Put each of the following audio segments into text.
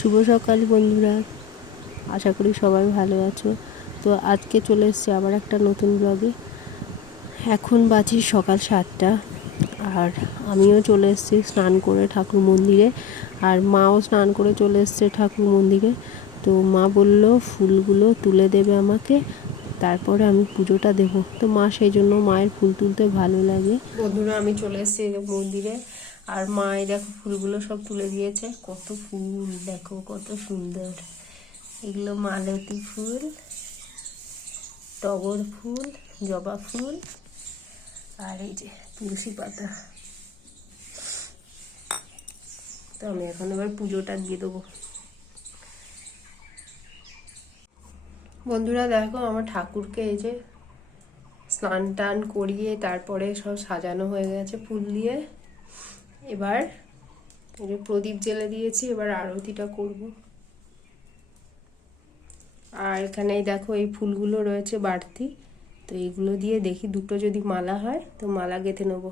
শুভ সকাল বন্ধুরা, আশা করি সবাই ভালো আছো। তো আজকে চলে এসেছি আবার একটা নতুন ব্লগে। এখন বাজে সকাল 7টা, আর আমিও চলে এসেছি স্নান করে ঠাকুর মন্দিরে, আর মাও স্নান করে চলে এসছে ঠাকুর মন্দিরে। তো মা বলল ফুলগুলো তুলে দেবে আমাকে, তারপরে আমি পুজোটা দেব। তো মা সেই জন্য মায়ের ফুল তুলতে ভালো লাগে। বন্ধুরা আমি চলে এসেছি মন্দিরে, আর মা এই দেখো ফুলগুলো সব তুলে দিয়েছে। কত ফুল দেখো, কত সুন্দর। এগুলো মালতী ফুল, টগর ফুল, জবা ফুল, আর এই যে তুলসী পাতা। তো আমি এখন এবার পুজোটা দিয়ে দেবো। বন্ধুরা দেখো আমার ঠাকুরকে এই যে স্নান টান করিয়ে তারপরে সব সাজানো হয়ে গেছে ফুল দিয়ে। এবার এই যে প্রদীপ জ্বেলে দিয়েছি, এবার আরতিটা করব। আর এখানে দেখো এই ফুলগুলো রয়েছে বাড়তি, তো এইগুলো দিয়ে দেখি দুটো যদি মালা হয় তো মালা গেঁথে নেব।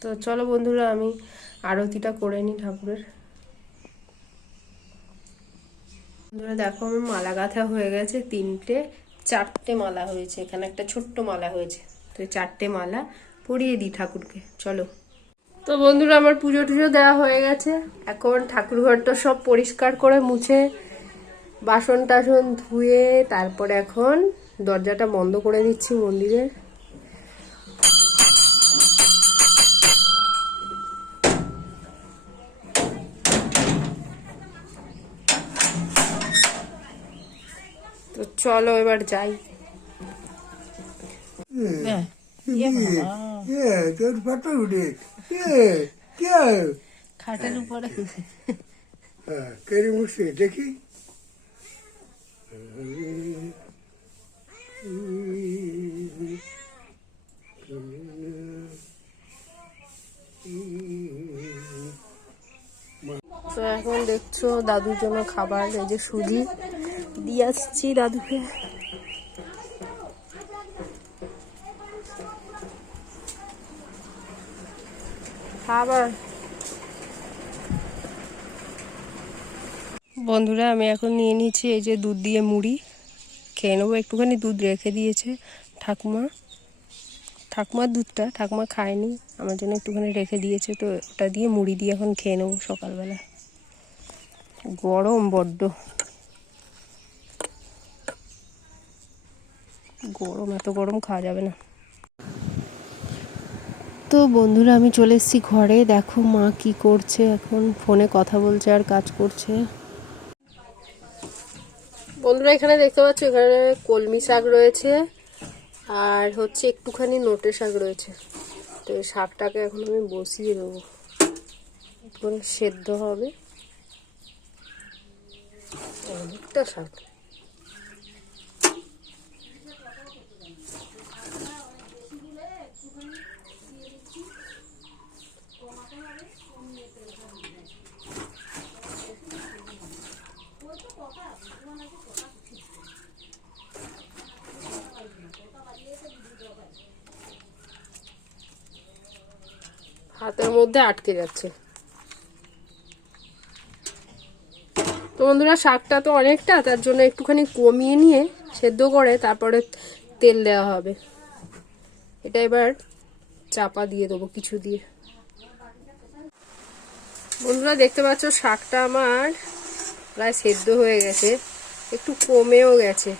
তো চলো বন্ধুরা আমি আরতিটা করে নিই ঠাকুরের। বন্ধুরা দেখো আমার মালা গাঁথা হয়ে গেছে, চারটে মালা হয়েছে। এখানে একটা ছোট্ট মালা হয়েছে, তো চারটে মালা পরিয়ে দিই ঠাকুরকে। চলো। তো বন্ধুরা আমার পুজো টুজো দেওয়া হয়ে গেছে। এখন ঠাকুর ঘরটা সব পরিষ্কার করে মুছে বাসন টাসন ধুয়ে তারপরে এখন দরজাটা বন্ধ করে দিচ্ছি মন্দিরের। তো চলো এবার যাই। খাটের উপরে দেখি তো এখন দেখছো দাদুর জন্য খাবার, এই যে সুজি দিয়ে আসছি দাদুকে। খাবার বন্ধুরা আমি এখন নিয়ে নিচ্ছি এই যে দুধ দিয়ে মুড়ি খেয়ে নেবো। একটুখানি দুধ রেখে দিয়েছে ঠাকুমার দুধটা ঠাকুমা খায়নি, আমার জন্য একটুখানি রেখে দিয়েছে। তো ওটা দিয়ে মুড়ি দিয়ে এখন খেয়ে নেবো সকালবেলা। গরম বড্ড গরম, এত গরম খাওয়া যাবে না। তো বন্ধুরা আমি চলে এসেছি ঘরে। দেখো মা কি করছে, এখন ফোনে কথা বলছে আর কাজ করছে। বন্ধুরা এখানে দেখতে পাচ্ছ, এখানে কলমি শাক রয়েছে আর হচ্ছে একটুখানি নোটে শাক রয়েছে। তো এই শাকটাকে এখন আমি বসিয়ে দেবো, একটুখানি সেদ্ধ হবে। অনেকটা শাক। হাতের মধ্যে আটকে যাচ্ছে। তো বন্ধুরা শাকটা তো অনেকটা, তার জন্য একটুখানি কমিয়ে নিয়ে সেদ্ধ করে তারপরে তেল দেওয়া হবে। এটা এবার চাপা দিয়ে দেবো কিছু দিয়ে। বন্ধুরা দেখতে পাচ্ছ শাকটা আমার প্রায় সেদ্ধ হয়ে গেছে, একটু কমেও গেছে।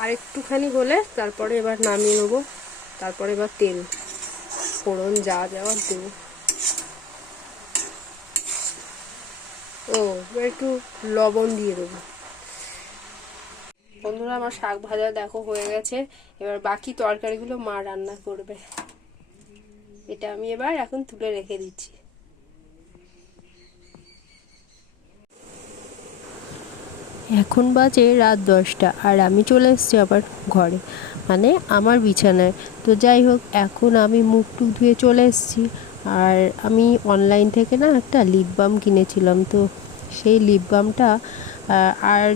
আর একটুখানি হলে তারপরে এবার নামিয়ে নেবো। তারপরে এবার তেল ফোড়ন যা দেওয়ার দেবো। এবার একটু লবণ দিয়ে দেবো। বন্ধুরা আমার শাক ভাজা দেখো হয়ে গেছে। এবার বাকি তরকারিগুলো মা রান্না করবে। এটা আমি এবার এখন তুলে রেখে দিচ্ছি। এখন বাজে রাত 10টা, আর আমি চলে এসেছি আবার ঘরে, মানে আমার বিছানায়। তো যাই হোক, এখন আমি মুখ টুক ধুয়ে চলে এসেছি। আর আমি অনলাইন থেকে না একটা লিপ বাম কিনেছিলাম। তো সেই লিপ বামটা আর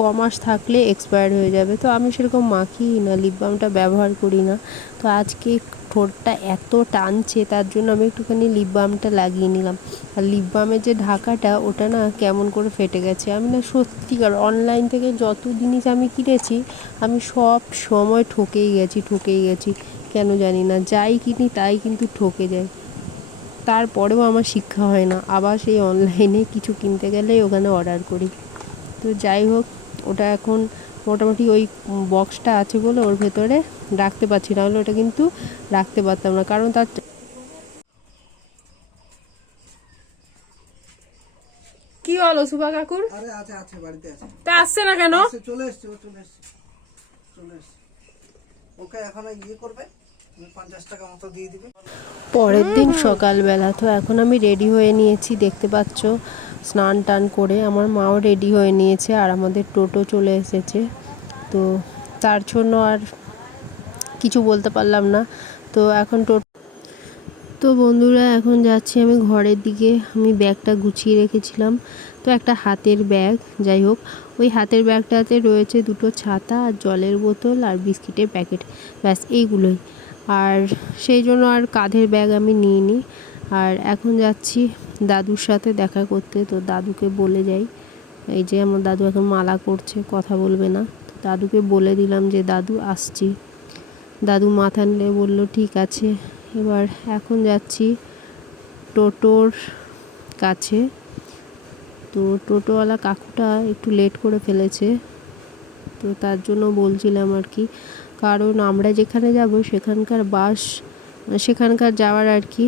কমাস থাকলে এক্সপায়ার হয়ে যাবে। তো আমি সেরকম মাখি না, লিপ বামটা ব্যবহার করি না। তো আজকে ঠোঁটটা এত টানছে, তার জন্য আমি একটুখানি লিপ বামটা লাগিয়ে নিলাম। আর লিপ বামের যে ঢাকাটা ওটা না কেমন করে ফেটে গেছে। আমি না সত্যিকার অনলাইন থেকে যত জিনিস আমি কিনেছি আমি সব সময় ঠকেই গেছি কেন জানি না। যাই কিনি তাই কিন্তু ঠকে যায়। তারপরেও আমার শিক্ষা হয় না, আবার সেই অনলাইনে কিছু কিনতে গেলেই ওখানে অর্ডার করি। তো যাই হোক, ওটা এখন মোটামুটি ওই বক্সটা আছে বলে ওর ভেতরে রাখতে পারছি, না হলে ওটা কিন্তু রাখতে পারতাম না, কারণ তার কি হলো সুভা কাকুর? আরে আছে আছে বাড়িতে আছে। তা আসছে না কেন? চলে এসছে ওকে এখন করবে, তুমি 50 টাকা মতো দিয়ে দিবে। পরের দিন সকালবেলা তো এখন আমি রেডি হয়ে নিয়েছি, দেখতে পাচ্ছ, স্নান টান করে আমার মাও রেডি হয়ে নিয়েছে আর আমাদের টোটো চলে এসেছে। তো তার জন্য আর কিছু বলতে পারলাম না। তো এখন তো বন্ধুরা এখন যাচ্ছি আমি ঘরের দিকে। আমি ব্যাগটা গুছিয়ে রেখেছিলাম, তো একটা হাতের ব্যাগ, যাই হোক ওই হাতের ব্যাগটাতে রয়েছে দুটো ছাতা আর জলের বোতল আর বিস্কিটের প্যাকেট, ব্যাস এইগুলোই। আর সেই জন্য আর কাঁধের ব্যাগ আমি নিইনি। আর এখন যাচ্ছি দাদুর সাথে দেখা করতে। তো দাদুকে বলে যাই, এই যে আমার দাদু এখন মালা করছে, কথা বলবে না। তো দাদুকে বলে দিলাম যে দাদু আসছি। দাদু মাথা নেড়ে বলল ঠিক আছে। এবার এখন যাচ্ছি টোটোর কাছে। তো টোটোওয়ালা কাকুটা একটু লেট করে ফেলেছে, তো তার জন্য বলছিলাম আর কি, কারণ আমরা যেখানে যাব সেখানকার বাস, সেখানকার যাওয়ার আর কি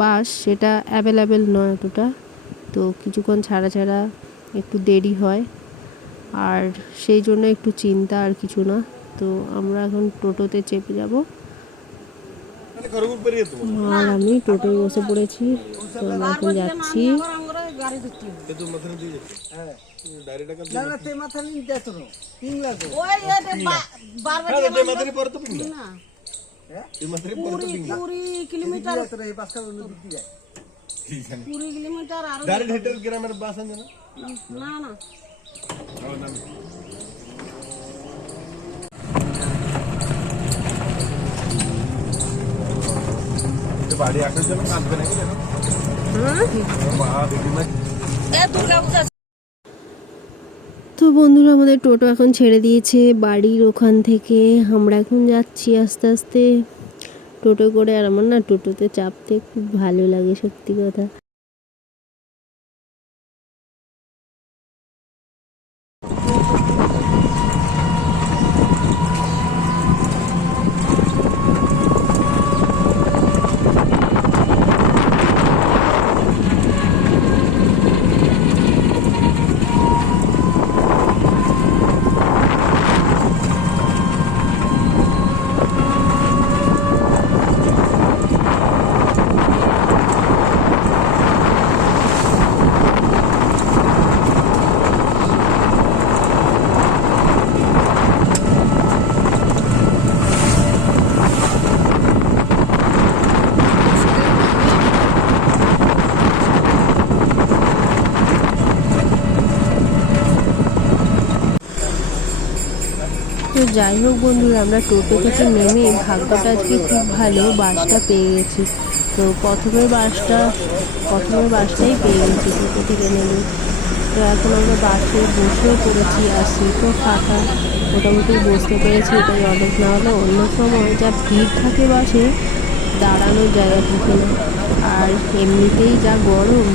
বাস, সেটা অ্যাভেলেবেল নয় অতটা। তো কিছুক্ষণ ছাড়া ছাড়া একটু দেরি হয়, আর সেই জন্য একটু চিন্তা, আর কিছু না। তো আমরা এখন টোটোতে চেপে যাব আর আমি টোটোয় বসে পড়েছি। তো আমরা এখন যাচ্ছি। বাড়ি আসার জন্য কাঁদবে নাকি যেন তো বন্ধুরা আমাদের টোটো এখন ছেড়ে দিয়েছে বাড়ির ওখান থেকে। আমরা এখন যাচ্ছি আস্তে আস্তে টোটো করে। আর আমার না টোটোতে চাপতে খুব ভালো লাগে, সত্যি কথা। তো যাই হোক বন্ধুরা, আমরা টোটো থেকে নেমে ভাগ্যটা আজকে খুব ভালো, বাসটা পেয়ে গেছি। তো প্রথমের বাসটাই পেয়ে গেছি টোটো থেকে নেমে। তো এখন আমরা বাসে বসেও পড়েছি, আর সিটও ফাঁকা, মোটামুটি বসতে পেরেছি, এটাই অনেক। না হলে অন্য সময় যা ভিড় থাকে বাসে, দাঁড়ানোর জায়গা থাকে না। আর এমনিতেই যা গরম,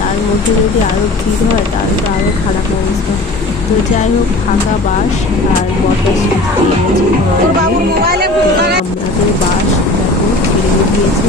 তার মধ্যে যদি আরও ভিড় হয় তাহলে তো আরও খারাপ অবস্থা। তো যাই হোক, ফাঁকা বাস আর বসার সিট পেয়ে গেছি। আমাদের বাস দেখো ছেড়ে দিয়েছে।